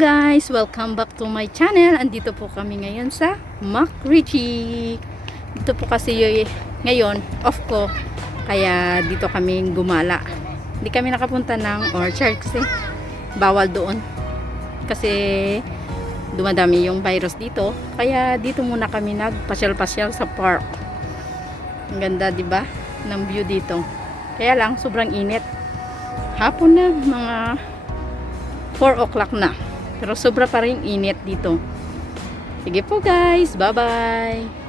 guys! Welcome back to my channel. Andito po kami ngayon sa McRitchie. Dito po kasi ngayon off ko. Kaya dito kami gumala. Hindi kami nakapunta ng orchard kasi bawal doon. Kasi dumadami yung virus dito. Kaya dito muna kami nagpasyal-pasyal sa park. Ang ganda, 'di ba? Ng view dito. Kaya lang sobrang init. Hapon na, mga 4 o'clock na. Pero sobra pa rin init dito. Sige po guys. Bye-bye.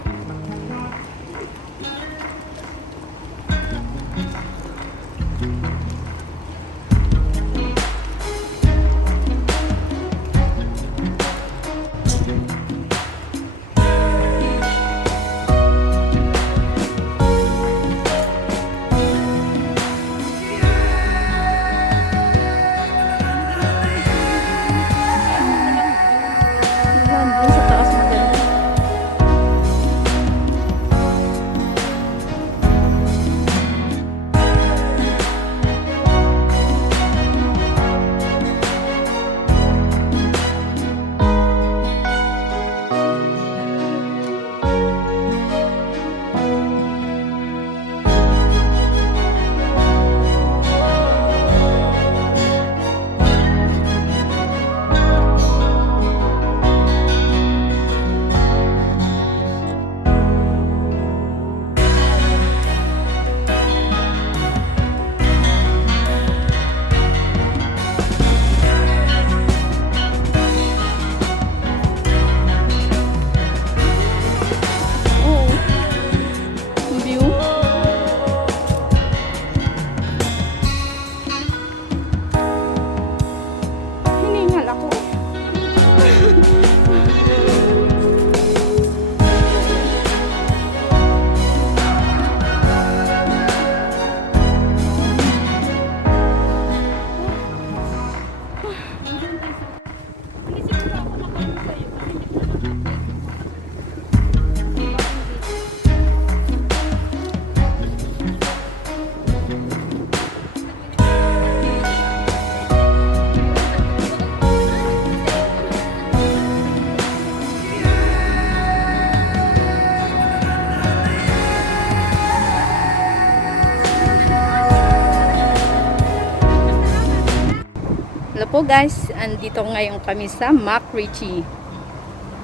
Hello po guys, andito ngayon kami sa McRitchie.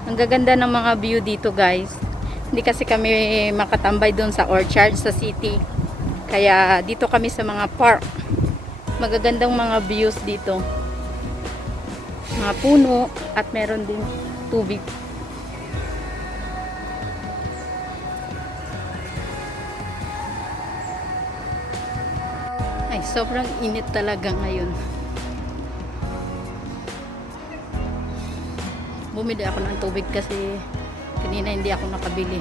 Ang gaganda ng mga view dito guys. Hindi kasi kami makatambay doon sa orchard sa city. Kaya dito kami sa mga park. Magagandang mga views dito. Mga puno at meron din tubig. Ay, sobrang init talaga ngayon. Bumili ako ng tubig kasi kanina hindi ako nakabili.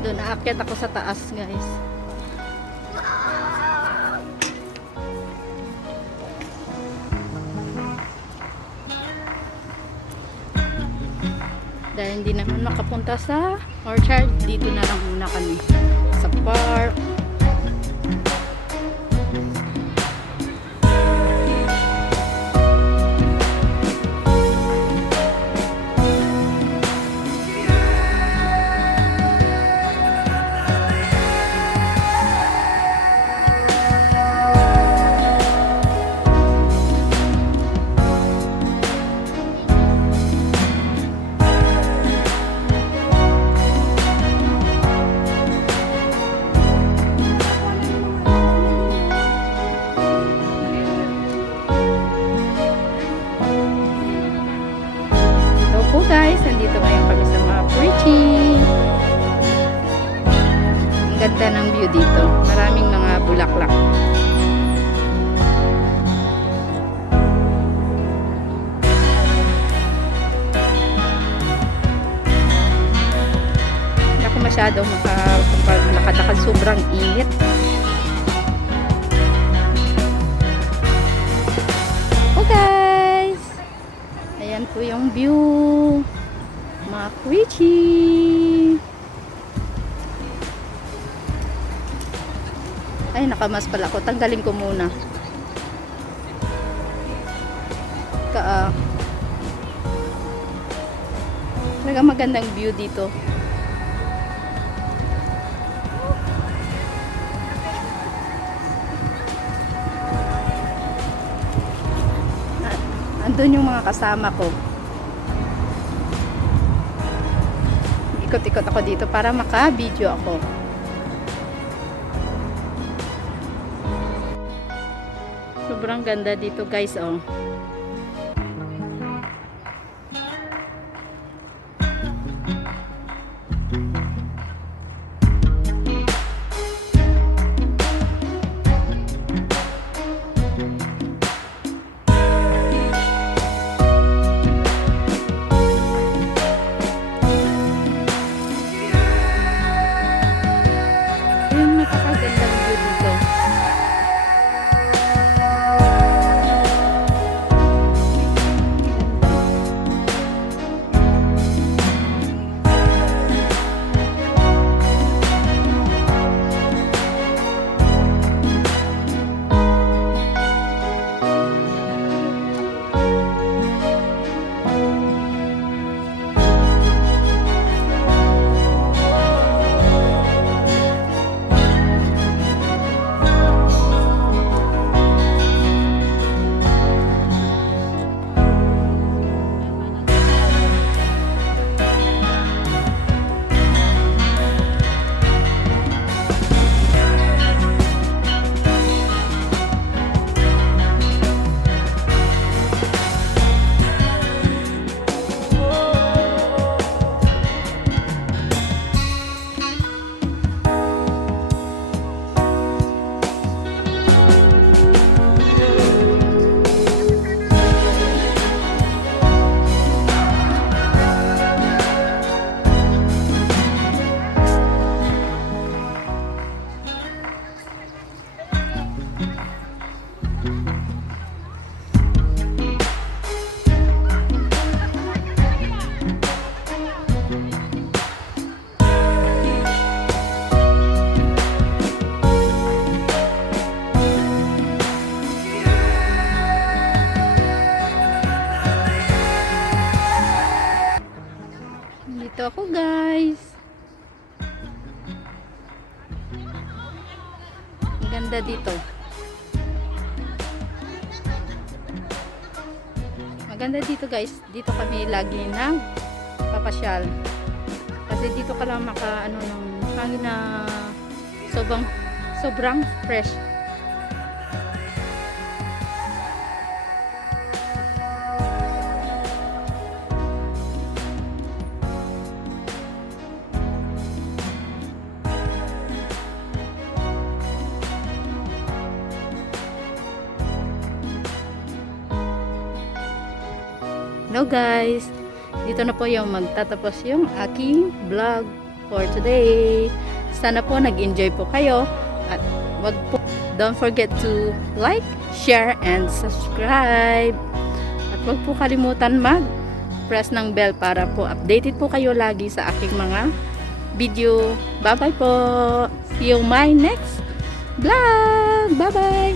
Doon aakyat ako sa taas guys. Dahil hindi naman makapunta sa orchard, dito na lang muna kami sa park. Guys, nandito ngayon kami sa McRitchie. Ang ganda ng view dito. Maraming mga bulaklak. Hindi ako masyado makapaglakad-lakad. Sobrang init. Oh guys! Ayan po yung view. McRitchie. Ay, nakamas pala ako. Tanggalin ko muna. Talaga magandang view dito. Andun yung mga kasama ko. Ikot-ikot ako dito para maka-video ako. Sobrang ganda dito guys, oh. Ayun, napakagandang view dito. Dito ako guys. Ang ganda dito. Maganda dito guys. Dito kami lagi na papasyal. Kasi dito ka lang maka ano ng hangin na sobrang fresh. Hello guys, dito na po yung magtatapos yung aking vlog for today. Sana po nag-enjoy po kayo at don't forget to like, share, and subscribe. At wag po kalimutan mag-press ng bell para po updated po kayo lagi sa aking mga video. Bye bye po! See you my next vlog! Bye bye!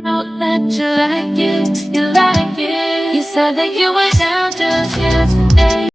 Know that you like it, you like it. You said that you were down just yesterday.